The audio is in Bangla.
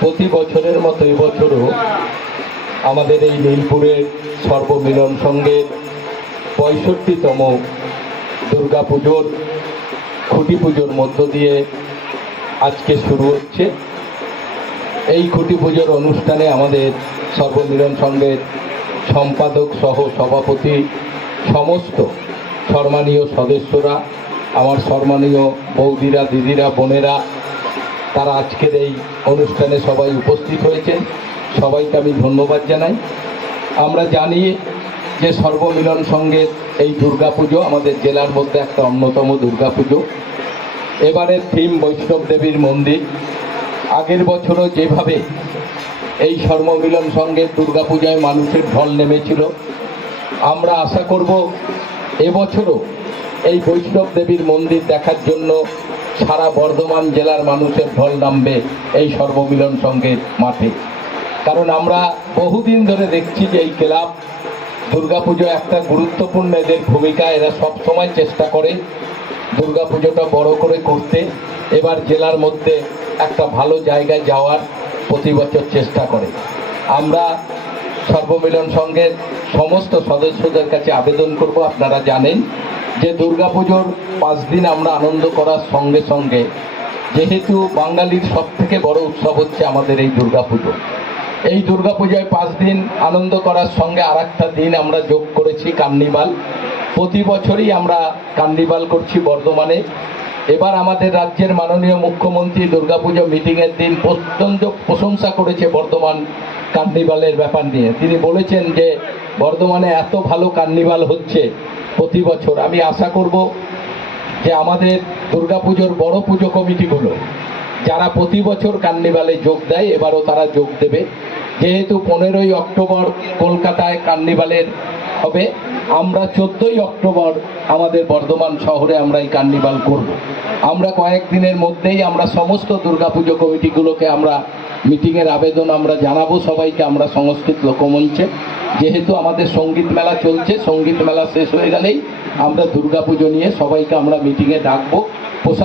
প্রতি বছরের মতো এবছরও আমাদের এই নীলপুরের সর্বমিলন সংঘের 65তম দুর্গাপুজোর খুঁটি পুজোর মধ্য দিয়ে আজকে শুরু হচ্ছে। এই খুঁটি পুজোর অনুষ্ঠানে আমাদের সর্বমিলন সংঘের সম্পাদক সহ সভাপতি, সমস্ত সম্মানীয় সদস্যরা, আমার সম্মানীয় বৌদিরা, দিদিরা, বোনেরা, তারা আজকের এই অনুষ্ঠানে সবাই উপস্থিত হয়েছেন। সবাইকে আমি ধন্যবাদ জানাই। আমরা জানি যে সর্বমিলন সংঘের এই দুর্গাপুজো আমাদের জেলার মধ্যে একটা অন্যতম দুর্গাপুজো। এবারের থিম বৈষ্ণব দেবীর মন্দির। আগের বছরও যেভাবে এই সর্বমিলন সংঘের দুর্গাপূজায় মানুষের ঢল নেমেছিল, আমরা আশা করব এবছরও এই বৈষ্ণব দেবীর মন্দির দেখার জন্য সারা বর্ধমান জেলার মানুষের ঢল নামবে এই সর্বমিলন সংঘের মাঠে। কারণ আমরা বহুদিন ধরে দেখছি যে এই ক্লাব দুর্গাপুজো একটা গুরুত্বপূর্ণ এদের ভূমিকা, এরা সবসময় চেষ্টা করে দুর্গাপুজোটা বড় করে করতে। এবার জেলার মধ্যে একটা ভালো জায়গায় যাওয়ার প্রতি বছর চেষ্টা করে। আমরা সর্বমিলন সংঘের সমস্ত সদস্যদের কাছে আবেদন করব, আপনারা জানেন যে দুর্গাপুজোর 5 দিন আমরা আনন্দ করার সঙ্গে সঙ্গে, যেহেতু বাঙালির সবথেকে বড় উৎসব হচ্ছে আমাদের এই দুর্গাপুজো, এই দুর্গাপূজায় 5 দিন আনন্দ করার সঙ্গে আরেকটা দিন আমরা যোগ করেছি কার্নিভাল। প্রতি বছরই আমরা কার্নিভাল করছি বর্ধমানে। এবার আমাদের রাজ্যের মাননীয় মুখ্যমন্ত্রী দুর্গাপুজো মিটিংয়ের দিন প্রচণ্ড প্রশংসা করেছে বর্ধমান কার্নিভালের ব্যাপার নিয়ে। তিনি বলেছেন যে বর্ধমানে এত ভালো কার্নিভাল হচ্ছে প্রতি বছর। আমি আশা করব যে আমাদের দুর্গাপুজোর বড় পুজো কমিটিগুলো যারা প্রতি বছর কার্নিভালে যোগ দেয়, এবারও তারা যোগ দেবে। যেহেতু 15ই অক্টোবর কলকাতায় কার্নিভালের হবে, আমরা 14ই অক্টোবর আমাদের বর্ধমান শহরে আমরা এই কার্নিভাল করব। আমরা কয়েকদিনের মধ্যেই আমরা সমস্ত দুর্গাপুজো কমিটিগুলোকে আমরা মিটিংয়ের আবেদন আমরা জানাবো সবাইকে। আমরা সংস্কৃত লোকমঞ্চে, যেহেতু আমাদের সঙ্গীত মেলা চলছে, সঙ্গীত মেলা শেষ হয়ে গেলেই আমরা দুর্গাপুজো নিয়ে সবাইকে আমরা মিটিংয়ে ডাকবো।